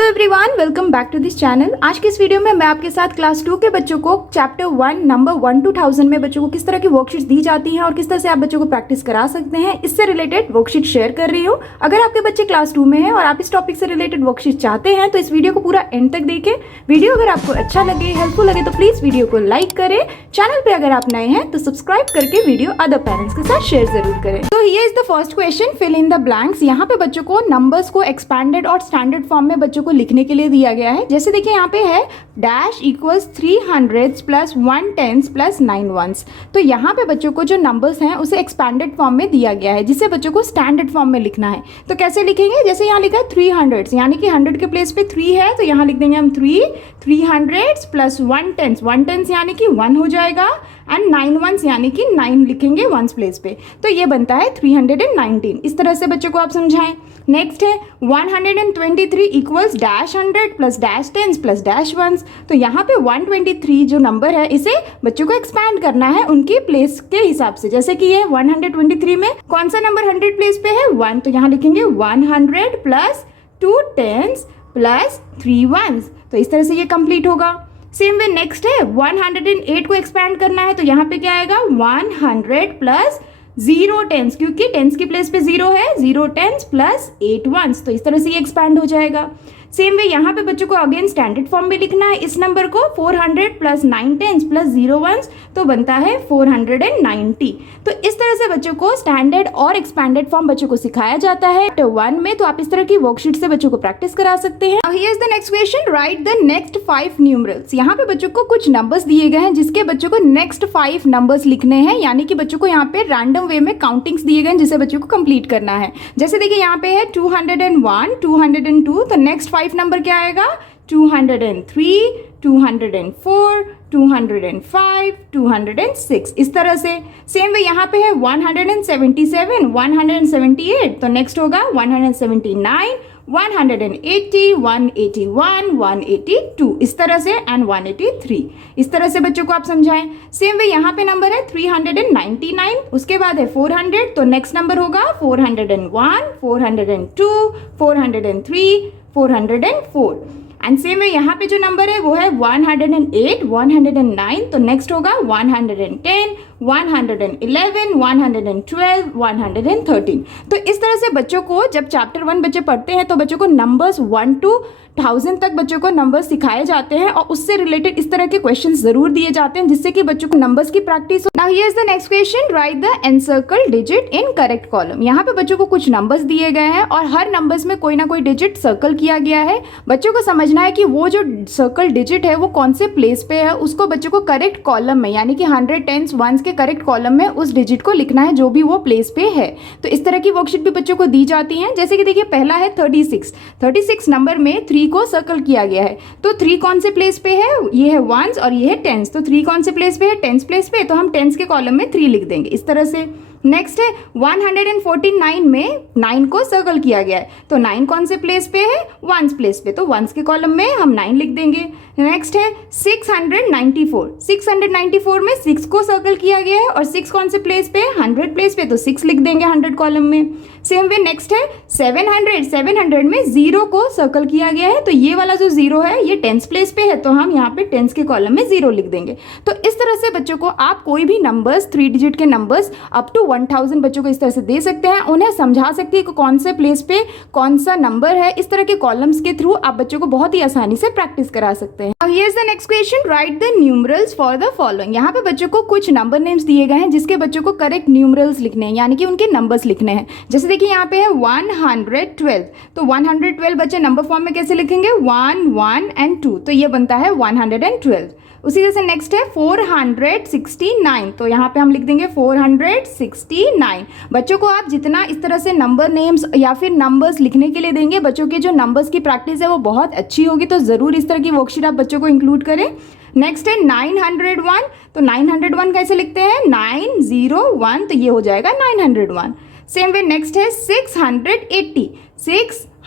Hello everyone, welcome back to this channel. आज के इस वीडियो में मैं आपके साथ क्लास 2 के बच्चों को चैप्टर 1 नंबर 1 to 1000 में बच्चों को किस तरह की वर्कशीट्स दी जाती हैं और किस तरह से आप बच्चों को प्रैक्टिस करा सकते हैं, इससे रिलेटेड वर्कशीट शेयर कर रही हूँ। अगर आपके बच्चे क्लास 2 में हैं और आप इस टॉपिक से रिलेटेड वर्कशीट चाहते हैं तो इस वीडियो को पूरा एंड तक देखें। वीडियो अगर आपको अच्छा लगे, हेल्पफुल लगे तो प्लीज वीडियो को लाइक करें। चैनल पे अगर आप नए हैं तो सब्सक्राइब करके वीडियो अदर पेरेंट्स के साथ शेयर जरूर करें। तो here is the first question, fill in the blanks. यहाँ पे बच्चों को नंबर्स को एक्सपैंडेड और स्टैंडर्ड फॉर्म में बच्चों को लिखने के लिए दिया गया है। जैसे देखिए यहाँ पे है dash equals 300 plus 110 plus 9 ones। तो यहाँ पे बच्चों को जो नंबर्स हैं उसे एक्सपैंडेड फॉर्म में दिया गया है, जिसे बच्चों को स्टैंडर्ड फॉर्म में लिखना है। तो कैसे लिखेंगे? जैसे यहाँ लिखा है 300 यानी कि 100 के प्लेस पे 3 है तो यहाँ लिख देंगे हम 300 प्लस 110 यानी कि 1 हो जाएगा एंड 9 ones यानी कि 9 लिखेंगे वंस प्लेस पे, तो ये बनता है 319। इस तरह से बच्चों को आप समझाएं। नेक्स्ट है 123 equals dash 100 plus dash 10 plus dash 1। तो यहाँ पे 123 जो नंबर है इसे बच्चों को एक्सपैंड करना है उनकी प्लेस के हिसाब से। जैसे कि ये 123 में कौन सा नंबर 100 प्लेस पे है? 1, तो यहाँ लिखेंगे 100 प्लस 2 10s प्लस 3 1s। तो इस तरह से ये कंप्लीट होगा। सेम वे नेक्स्ट है 108 को एक्सपैंड करना है तो यहाँ पे क्या आएगा? 100 प्लस 0 10s, क्योंकि 10s की प्लेस पे 0 है, 0 10s प्लस 8 1s। तो इस तरह से ये एक्सपैंड हो जाएगा। सेम वे यहाँ पे बच्चों को अगेन स्टैंडर्ड फॉर्म में लिखना है इस नंबर को, 400 प्लस 9 10s प्लस 0 1s तो बनता है 490। तो इस तरह से बच्चों को स्टैंडर्ड और एक्सपैंडेड फॉर्म बच्चों को सिखाया जाता है चैप्टर 1 में। तो आप इस तरह की वर्कशीट से बच्चों को प्रैक्टिस करा सकते हैं। Here is the next question, right the next 5 numerals. यहाँ पे बच्चों को कुछ नंबर्स दिए गए हैं जिसके बच्चों को नेक्स्ट 5 नंबर्स लिखने हैं, यानी कि बच्चों को यहाँ पे रैंडम वे में काउंटिंग्स दिए गए हैं जिसे बच्चों को कंप्लीट करना है। जैसे देखिए यहाँ पे है 201 202, तो नेक्स्ट 5 नंबर क्या आएगा? 203 204 205 206। इस तरह से सेम वे यहाँ पे है 177 178, तो नेक्स्ट होगा 179 180 181 182 इस तरह से एंड 183। इस तरह से बच्चों को आप समझाएं। सेम वे यहाँ पे नंबर है 399, उसके बाद है 400, तो नेक्स्ट नंबर होगा 401 402 403 404 एंड सेम वे यहाँ पे जो नंबर है वो है 108 109, तो नेक्स्ट होगा 110 111 112 113। तो इस तरह से बच्चों को जब चैप्टर 1 बच्चे पढ़ते हैं तो बच्चों को नंबर्स 1 to 1000 तक बच्चों को नंबर्स सिखाए जाते हैं और उससे रिलेटेड इस तरह के क्वेश्चंस जरूर दिए जाते हैं जिससे कि बच्चों को नंबर्स की प्रैक्टिस हो। Now here is the next question, right the encircle digit in correct column. यहाँ पे बच्चों को कुछ नंबर्स दिए गए हैं और हर नंबर्स में कोई ना कोई डिजिट सर्कल किया गया है। बच्चों को समझना है कि वो जो सर्कल डिजिट है वो कौन से प्लेस पे है, उसको बच्चों को करेक्ट कॉलम में यानी कि 100 10s 1s के करेक्ट कॉलम में उस डिजिट को लिखना है जो भी वो प्लेस पे है। तो इस तरह की वर्कशीट भी बच्चों को दी जाती हैं। जैसे कि देखिए पहला है 36 नंबर में 3 को सर्कल किया गया है, तो 3 कौन से प्लेस पे है? ये है 1s और ये है 10s, तो 3 कौन से प्लेस पे है? 10s प्लेस पे, तो हम 10s के कॉलम में 3 लिख देंगे इस तरह से। नेक्स्ट है 149 में 9 को सर्कल किया गया है, तो 9 कौन से प्लेस पे है? 1s प्लेस पे, तो 1s के कॉलम में हम 9 लिख देंगे। नेक्स्ट है 694 में 6 को सर्कल किया गया है और 6 कौन से प्लेस पे है? 100 प्लेस पे, तो 6 लिख देंगे 100 कॉलम में। सेम वे नेक्स्ट है 700 में 0 को सर्कल किया गया है, तो ये वाला जो 0 है ये 10s प्लेस पे है, तो हम यहाँ पे 10s के कॉलम में 0 लिख देंगे। तो इस तरह से बच्चों को आप कोई भी नंबर्स 3 डिजिट के नंबर्स अप टू 1000 बच्चों को इस तरह से दे सकते हैं, उन्हें समझा सकते हैं कि कौन से प्लेस पे कौन सा नंबर है। इस तरह के कॉलम्स के थ्रू आप बच्चों को बहुत ही आसानी से प्रैक्टिस करा सकते हैं। Here is the next question, right the numerals for the following. यहाँ पे बच्चों को कुछ नंबर नेम्स दिए गए हैं जिसके बच्चों को करेक्ट न्यूमरल्स लिखने हैं, यानी कि उनके नंबर्स लिखने हैं। जैसे देखिए यहाँ पे है 112, तो 112 बच्चे नंबर फॉर्म में कैसे लिखेंगे? 1 1 एंड 2, तो ये बनता है 112। उसी तरह से नेक्स्ट है 469, तो यहाँ पे हम लिख देंगे 469। बच्चों को आप जितना इस तरह से नंबर नेम्स या फिर नंबर्स लिखने के लिए देंगे, बच्चों के जो नंबर्स की प्रैक्टिस है वो बहुत अच्छी होगी। तो ज़रूर इस तरह की वर्कशीट आप बच्चों को इंक्लूड करें। नेक्स्ट है 901, तो 901 कैसे लिखते हैं? 901, तो ये हो जाएगा 901। सेम वे नेक्स्ट है 680,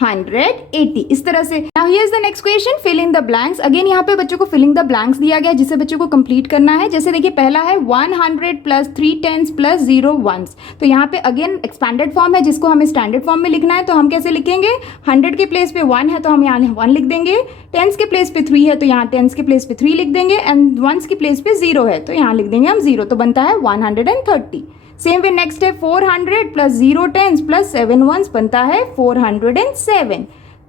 180 इस तरह से। Now here is the next question, fill in the blanks. Again यहाँ पे बच्चों को फिलिंग द ब्लैंक्स दिया गया जिसे बच्चों को कंप्लीट करना है। जैसे देखिए पहला है 100 प्लस 3 टेंस प्लस 0 वंस। तो यहाँ पे अगेन एक्सपैंडेड फॉर्म है जिसको हमें स्टैंडर्ड फॉर्म में लिखना है। तो हम कैसे लिखेंगे, 100 के प्लेस पे 1 है तो हम यहाँ 1 लिख देंगे, टेंस के प्लेस पे 3 है तो यहाँ टेंस के प्लेस पे 3 लिख देंगे, एंड वंस के प्लेस पे 0 है तो यहाँ लिख देंगे हम 0। तो बनता है 130। सेम वे नेक्स्ट है 400 प्लस 0 टेंस प्लस 7 वंस बनता है 407।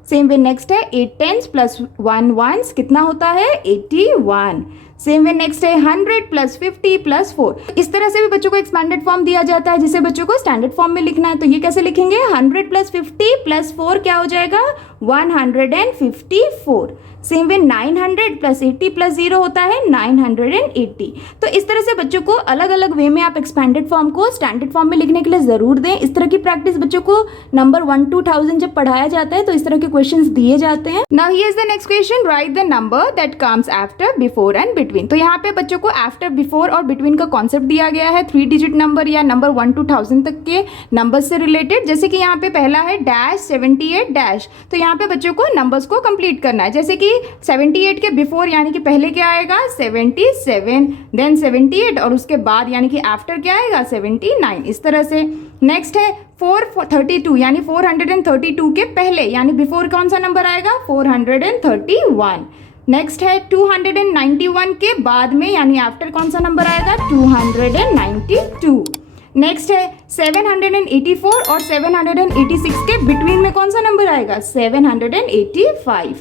सेम वे नेक्स्ट है 8 टेंस प्लस 1 वंस कितना होता है 81। सेम वे नेक्स्ट है 100 प्लस 50 प्लस 4। इस तरह से भी बच्चों को एक्सपैंडेड फॉर्म दिया जाता है जिसे बच्चों को स्टैंडर्ड फॉर्म में लिखना है। तो ये कैसे लिखेंगे, 100 प्लस 50 प्लस 4 क्या हो जाएगा 154। सेम वे 900 प्लस 80 प्लस 0 होता है 980। तो इस तरह से बच्चों को अलग अलग वे में आप एक्सपैंडेड फॉर्म को स्टैंडर्ड फॉर्म में लिखने के लिए ज़रूर दें। इस तरह की प्रैक्टिस बच्चों को नंबर 1 to 1000 जब पढ़ाया जाता है तो इस तरह के क्वेश्चंस दिए जाते हैं। Now here is the next question, right the number that comes after, before and between. तो यहाँ पे बच्चों को आफ्टर, बिफोर और बिटवीन का कॉन्सेप्ट दिया गया है 3 डिजिट नंबर या नंबर 1 to 1000 तक के नंबर से रिलेटेड। जैसे कि यहाँ पे पहला है डैश 78 डैश। तो यहाँ पे बच्चों को नंबर्स को कंप्लीट करना है। जैसे कि 78 के बिफोर यानी कि पहले क्या आएगा 77, देन 78 और उसके बाद यानी कि आफ्टर क्या आएगा 79 इस तरह से। नेक्स्ट है 432 यानी 432 के पहले यानी बिफोर कौन सा नंबर आएगा 431। नेक्स्ट है 291 के बाद में यानी आफ्टर कौन सा नंबर आएगा 292। नेक्स्ट है 784 और 786 के बिटवीन में कौन सा नंबर आएगा 785।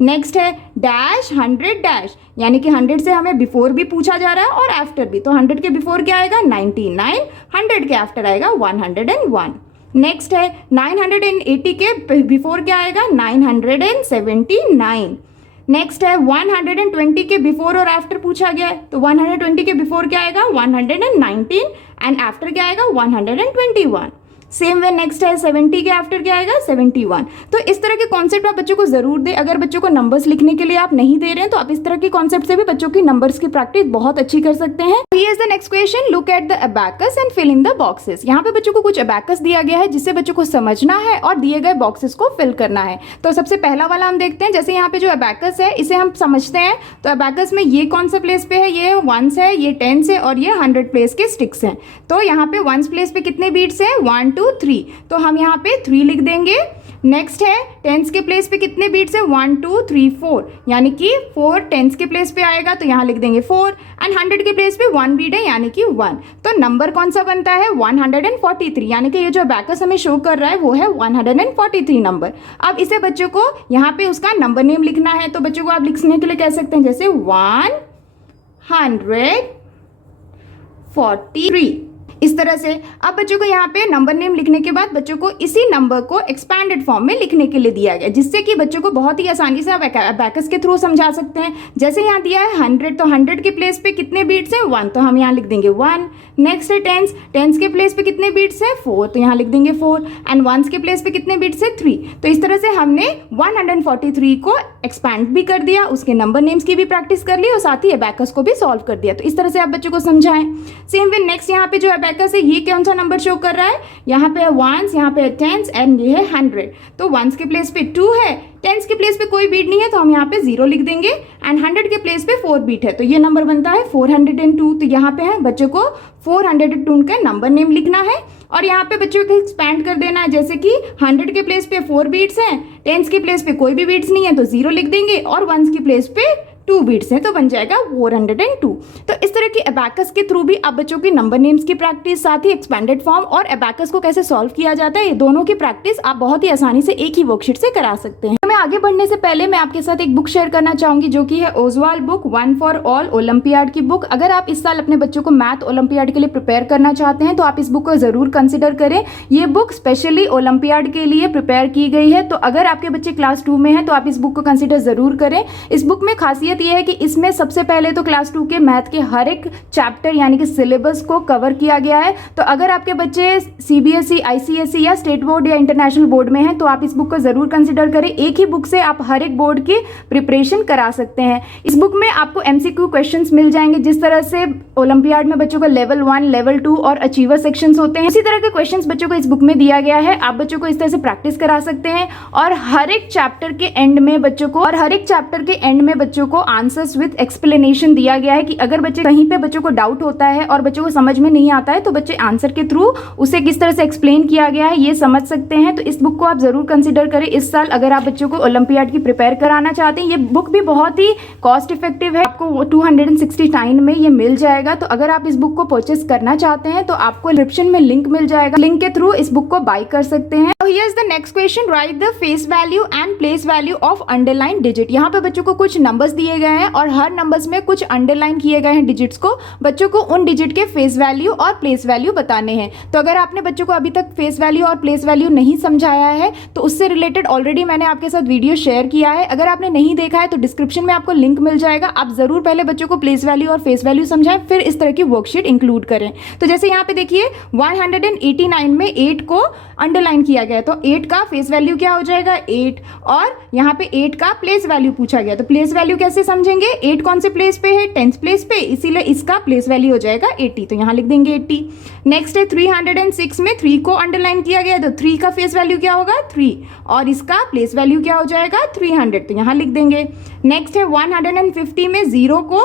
नेक्स्ट है डैश 100 डैश यानी कि 100 से हमें बिफोर भी पूछा जा रहा है और आफ्टर भी। तो 100 के बिफोर क्या आएगा 99, 100 के आफ्टर आएगा 101। नेक्स्ट है 980 के बिफोर क्या आएगा 979। नेक्स्ट है 120 के बिफोर और आफ्टर पूछा गया है। तो 120 के बिफोर क्या आएगा 119 एंड आफ्टर क्या आएगा 121। सेम वे नेक्स्ट है 70 के आफ्टर क्या आएगा 71। तो इस तरह के कॉन्सेप्ट आप बच्चों को जरूर दें। अगर बच्चों को नंबर्स लिखने के लिए आप नहीं दे रहे हैं तो आप इस तरह के कॉन्सेप्ट से भी बच्चों की नंबर्स की प्रैक्टिस बहुत अच्छी कर सकते हैं। Here is the next question, look at the abacus and fill in the boxes. यहाँ पे बच्चों को कुछ अबैकस दिया गया है जिससे बच्चों को समझना है और दिए गए बॉक्सेस को फिल करना है। तो सबसे पहला वाला हम देखते हैं। जैसे यहाँ पे जो अबैकस है इसे हम समझते हैं। तो अबैकस में ये कौन सा प्लेस पे है, ये वंस है, ये टेंस है और ये 100 प्लेस के स्टिक्स हैं। तो यहाँ पे वंस प्लेस पे कितने बीट्स हैं 1 2 3। तो हम यहाँ पे 3 लिख देंगे। नेक्स्ट है टेंस के प्लेस पे कितने बीट्स हैं 1 2 3 4 यानी कि 4 टेंस के प्लेस पे आएगा तो यहाँ लिख देंगे 4 एंड 100 के प्लेस पे 1 बीट है यानी कि 1। तो नंबर कौन सा बनता है 143 यानी कि ये जो अबैकस हमें शो कर रहा है वो है 143 नंबर। अब इसे बच्चों को यहाँ पे उसका नंबर नेम लिखना है। तो बच्चों को आप लिखने के लिए कह सकते हैं जैसे 143 इस तरह से। अब बच्चों को यहाँ पे नंबर नेम लिखने के बाद बच्चों को इसी नंबर को एक्सपैंडेड फॉर्म में लिखने के लिए दिया गया जिससे कि बच्चों को बहुत ही आसानी से आप अबैकस के थ्रू समझा सकते हैं। जैसे यहाँ दिया है 100 तो 100 के प्लेस पे कितने बीट्स हैं 1 तो हम यहाँ लिख देंगे 1। नेक्स्ट है टेंस, टेंस के प्लेस पे कितने बीट्स हैं 4 तो यहाँ लिख देंगे 4 एंड वंस के प्लेस पे कितने बीट्स हैं 3। तो इस तरह से हमने 143 को एक्सपैंड भी कर दिया, उसके नंबर नेम्स की भी प्रैक्टिस कर ली और साथ ही अबैकस को भी सॉल्व कर दिया। तो इस तरह से आप बच्चों को समझाएं। सेम वे नेक्स्ट यहाँ पे जो अबैकस है ये कौन सा नंबर शो कर रहा है, यहाँ पे है वंस, यहाँ पे है टेंस एंड ये है 100। तो वंस के प्लेस पे 2 है, टेंस के प्लेस पे कोई बीट नहीं है तो हम यहाँ पे 0 लिख देंगे एंड 100 के प्लेस पे 4 बीट है तो ये नंबर बनता है 402। तो यहाँ पे है बच्चों को 402 का नंबर नेम लिखना है और यहाँ पे बच्चों को एक्सपैंड कर देना है। जैसे कि 100 के प्लेस पे 4 बीट्स हैं, टेंस के प्लेस पे कोई भी बीट्स नहीं है तो 0 लिख देंगे और वंस के प्लेस पे 2 बीट्स हैं तो बन जाएगा 402। तो इस तरह की अबैकस के थ्रू भी आप बच्चों की नंबर नेम्स की प्रैक्टिस, साथ ही एक्सपेंडेड फॉर्म और अबैकस को कैसे सॉल्व किया जाता है, ये दोनों की प्रैक्टिस आप बहुत ही आसानी से एक ही वर्कशीट से करा सकते हैं। मैं आगे बढ़ने से पहले मैं आपके साथ एक बुक शेयर करना चाहूंगी जो कि है ओजवाल बुक 1 फॉर ऑल ओलंपियाड की बुक। अगर आप इस साल अपने बच्चों को मैथ ओलंपियाड के लिए प्रिपेयर करना चाहते हैं तो आप इस बुक को जरूर कंसिडर करें। ये बुक स्पेशली ओलंपियाड के लिए प्रिपेयर की गई है। तो अगर आपके बच्चे क्लास 2 में हैं तो आप इस बुक को कंसिडर जरूर करें। इस बुक में खासियत यह है कि इसमें सबसे पहले तो क्लास 2 के मैथ के हर एक चैप्टर यानी कि सिलेबस को कवर किया गया है। तो अगर आपके बच्चे CBSE, ICSE या स्टेट बोर्ड या इंटरनेशनल बोर्ड में हैं तो आप इस बुक को जरूर कंसिडर करें। एक ही बुक से आप हर एक बोर्ड की प्रिपरेशन करा सकते हैं। इस बुक में आपको MCQ क्वेश्चंस मिल जाएंगे, जिस तरह से ओलंपियाड में बच्चों को लेवल 1, लेवल 2 और अचीवर सेक्शंस होते हैं, इसी तरह के क्वेश्चंस बच्चों को इस बुक में दिया गया है। आप बच्चों को इस तरह से प्रैक्टिस करा सकते हैं और हर एक चैप्टर के एंड में बच्चों को आंसर्स विद एक्सप्लेनेशन दिया गया है कि अगर बच्चे कहीं पे बच्चों को डाउट होता है और बच्चों को समझ में नहीं आता है तो बच्चे आंसर के थ्रू उसे किस तरह से एक्सप्लेन किया गया है ये समझ सकते हैं। तो इस बुक को आप जरूर कंसिडर करें इस साल, अगर आप बच्चों को ओलंपियाड की प्रिपेयर कराना चाहते हैं। ये बुक भी बहुत ही कॉस्ट इफेक्टिव है, आपको 269 में ये मिल जाएगा। तो अगर आप इस बुक को परचेस करना चाहते हैं तो आपको डिस्क्रिप्शन में लिंक मिल जाएगा, लिंक के थ्रू इस बुक को बाय कर सकते हैं। Here is the next question, right the face value and place value of underline digit. यहाँ पे बच्चों को कुछ नंबर्स दिए गए हैं और हर नंबर्स में कुछ अंडरलाइन किए गए हैं डिजिट्स को। बच्चों को उन डिजिट के फेस वैल्यू और प्लेस वैल्यू बताने हैं। तो अगर आपने बच्चों को अभी तक फेस वैल्यू और प्लेस वैल्यू नहीं समझाया है तो उससे रिलेटेड ऑलरेडी मैंने आपके साथ वीडियो शेयर किया है। अगर आपने नहीं देखा है तो डिस्क्रिप्शन में आपको लिंक मिल जाएगा। आप जरूर पहले बच्चों को प्लेस वैल्यू और फेस वैल्यू समझाएं, फिर इस तरह की वर्कशीट इंक्लूड करें। तो जैसे यहाँ पे देखिए 189 में 8 को अंडरलाइन किया गया है, तो 8 का फेस वैल्यू क्या हो जाएगा 8, और यहाँ पे 8 का प्लेस वैल्यू पूछा गया। तो प्लेस वैल्यू कैसे समझेंगे, 8 कौन से प्लेस पे है 10th प्लेस पे, इसीलिए इसका प्लेस वैल्यू हो जाएगा 80, तो यहाँ लिख देंगे 80। नेक्स्ट है 306 में 3 को अंडरलाइन किया गया है, तो 3 का फेस वैल्यू क्या होगा 3, और इसका प्लेस वैल्यू क्या हो जाएगा 300, तो यहाँ लिख देंगे। नेक्स्ट है 150 में 0 को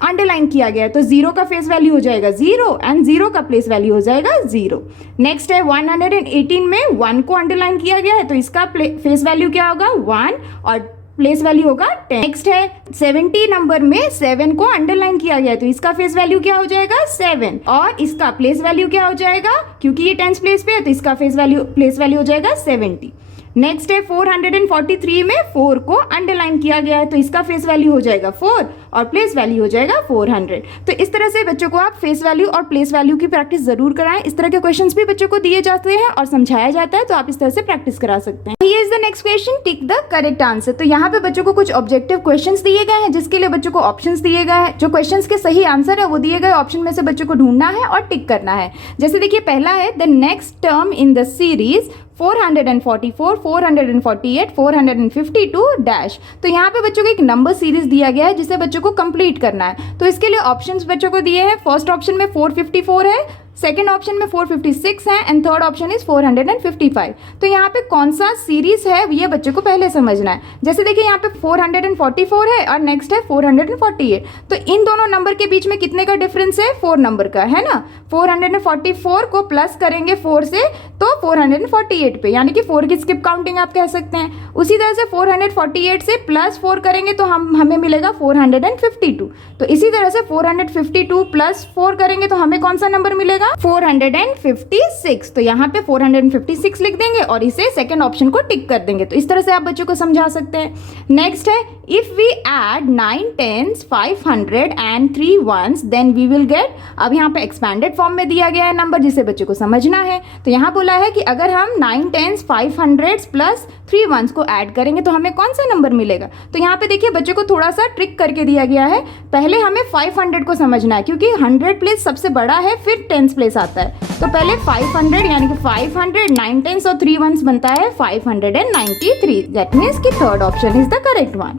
अंडरलाइन किया गया है, तो 0 का फेस वैल्यू हो जाएगा 0 एंड 0 का प्लेस वैल्यू हो जाएगा 0। नेक्स्ट है 118 में 1 को अंडरलाइन किया गया है, तो इसका फेस वैल्यू क्या होगा 1 और प्लेस वैल्यू होगा 10। नेक्स्ट है 70 नंबर में 7 को अंडरलाइन किया गया है, तो इसका फेस वैल्यू क्या हो जाएगा 7 और इसका प्लेस वैल्यू क्या हो जाएगा, क्योंकि ये 10th प्लेस पे है तो इसका प्लेस वैल्यू हो जाएगा 70। नेक्स्ट है 443 में 4 को अंडरलाइन किया गया है, तो इसका फेस वैल्यू हो जाएगा 4 और प्लेस वैल्यू हो जाएगा 400। तो इस तरह से बच्चों को आप फेस वैल्यू और प्लेस वैल्यू की प्रैक्टिस जरूर कराएं। इस तरह के क्वेश्चंस भी बच्चों को दिए जाते हैं और समझाया जाता है, तो आप इस तरह से प्रैक्टिस करा सकते हैं। Here is the next question, tick the correct answer. तो यहाँ पे बच्चों को कुछ ऑब्जेक्टिव क्वेश्चंस दिए गए हैं, जिसके लिए बच्चों को ऑप्शंस दिए गए हैं। जो क्वेश्चंस के सही आंसर है वो दिए गए ऑप्शन में से बच्चों को ढूंढना है और टिक करना है। जैसे देखिए पहला है the next term in the series 444, 448, 452 dash. तो यहाँ पे बच्चों को एक नंबर सीरीज दिया गया है जिसे बच्चों को कंप्लीट करना है। तो इसके लिए ऑप्शंस बच्चों को दिए हैं। फर्स्ट ऑप्शन में 454 है, सेकेंड ऑप्शन में 456 है एंड थर्ड ऑप्शन इज 455। तो यहाँ पे कौन सा सीरीज है ये बच्चों को पहले समझना है। जैसे देखिए यहाँ पे 444 है और नेक्स्ट है 448, तो इन दोनों नंबर के बीच में कितने का डिफरेंस है 4 नंबर का, है ना। 444 को प्लस करेंगे 4 से तो 448 पे, यानी कि 4 की स्किप काउंटिंग आप कह सकते हैं। उसी तरह से 448 से प्लस 4 करेंगे तो हमें मिलेगा 452। तो इसी तरह से 452 प्लस 4 करेंगे तो हमें कौन सा नंबर मिलेगा 456। तो यहाँ पे 456 लिख देंगे और इसे सेकंड ऑप्शन को टिक कर देंगे। तो इस तरह से आप बच्चों को समझा सकते हैं। नेक्स्ट है if we add 9 10s 500 and 3 1s then we will get. अब यहाँ पे एक्सपैंडेड फॉर्म में दिया गया है नंबर जिसे बच्चों को समझना है। तो यहाँ बोला है कि अगर हम 9 10s 500 प्लस 3 1s को ऐड करेंगे तो हमें कौन सा नंबर मिलेगा। तो यहाँ पे देखिए बच्चों को थोड़ा सा ट्रिक करके दिया गया है। पहले हमें 500 को समझना है क्योंकि 100 प्लेस सबसे बड़ा है, फिर 10th प्लेस आता है। तो पहले 500 यानी कि 500 9 10s और 3 1s बनता है 593। दैट मीन्स कि third option is the correct one.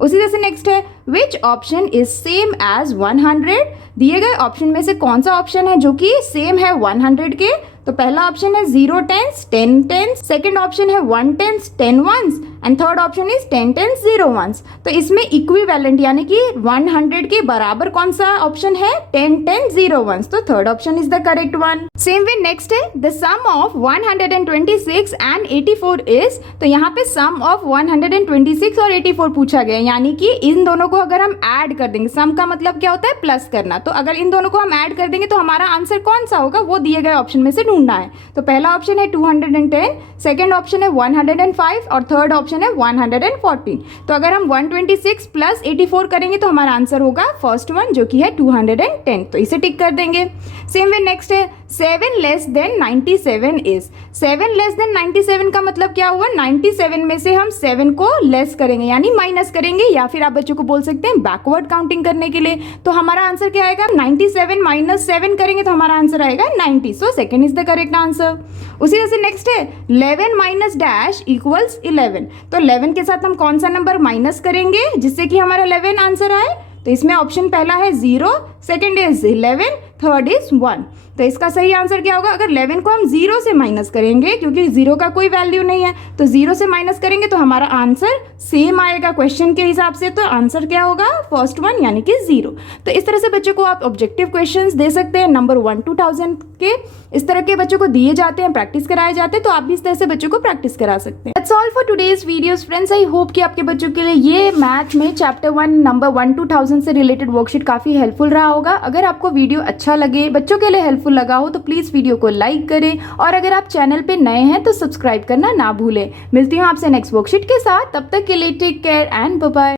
उसी तरह से नेक्स्ट है which option is same as 100। दिए गए ऑप्शन में से कौन सा ऑप्शन है जो कि सेम है 100 के। तो पहला ऑप्शन है 0 10s 10 10s, सेकेंड ऑप्शन है 1 10s 10 1s and third option is 10 10s 0 1s। तो इसमें इक्विवेलेंट यानी कि 100 के बराबर कौन सा ऑप्शन है 10 10 0 1s। तो third option is the correct one. Same way next है the sum of 126 and 84 is. तो यहाँ पे सम ऑफ 126 और 84 पूछा गया, यानी कि इन दोनों को अगर हम ऐड कर देंगे, सम का मतलब क्या होता है प्लस करना, तो अगर इन दोनों को हम ऐड कर देंगे तो हमारा आंसर कौन सा होगा वो दिए गए ऑप्शन में से ढूंढना है। तो पहला ऑप्शन है 210, सेकेंड ऑप्शन है 105 और थर्ड ऑप्शन है 114। तो अगर हम 126 प्लस 84 करेंगे तो हमारा आंसर होगा फर्स्ट वन जो कि है 210। तो इसे टिक कर देंगे। सेम वे नेक्स्ट है 7 less than 97 is. 7 less than 97 का मतलब क्या हुआ, 97 में से हम 7 को लेस करेंगे यानी माइनस करेंगे, या फिर आप बच्चों को बोल सकते हैं बैकवर्ड काउंटिंग करने के लिए। तो हमारा आंसर क्या आएगा, 97 माइनस 7 करेंगे तो हमारा आंसर आएगा 90। So second is the correct answer. उसी तरह से नेक्स्ट है 11 माइनस डैश इक्वल्स 11। तो 11 के साथ हम कौन सा नंबर माइनस करेंगे जिससे कि हमारा 11 आंसर आए। तो इसमें ऑप्शन पहला है 0, सेकेंड इज 11, थर्ड इज 1। तो इसका सही आंसर क्या होगा, अगर 11 को हम 0 से माइनस करेंगे, क्योंकि 0 का कोई वैल्यू नहीं है, तो 0 से माइनस करेंगे तो हमारा आंसर सेम आएगा क्वेश्चन के हिसाब से। तो आंसर क्या होगा, फर्स्ट वन यानी कि 0। तो इस तरह से बच्चों को आप ऑब्जेक्टिव क्वेश्चंस दे सकते हैं नंबर 1 to 1000 के। इस तरह के बच्चों को दिए जाते हैं, प्रैक्टिस कराए जाते हैं, तो आप भी इस तरह से बच्चों को प्रैक्टिस करा सकते हैं। That's all for today's videos friends. I hope कि आपके बच्चों के लिए ये मैथ में चैप्टर 1 नंबर 1 to 1000 से रिलेटेड वर्कशीट काफी हेल्पफुल रहा होगा। अगर आपको वीडियो अच्छा लगे, बच्चों के लिए हेल्पफुल लगा हो, तो प्लीज वीडियो को लाइक करें, और अगर आप चैनल पे नए हैं तो सब्सक्राइब करना ना भूलें। मिलती हूँ आपसे नेक्स्ट वर्कशीट के साथ, तब तक के लिए take care and bye bye.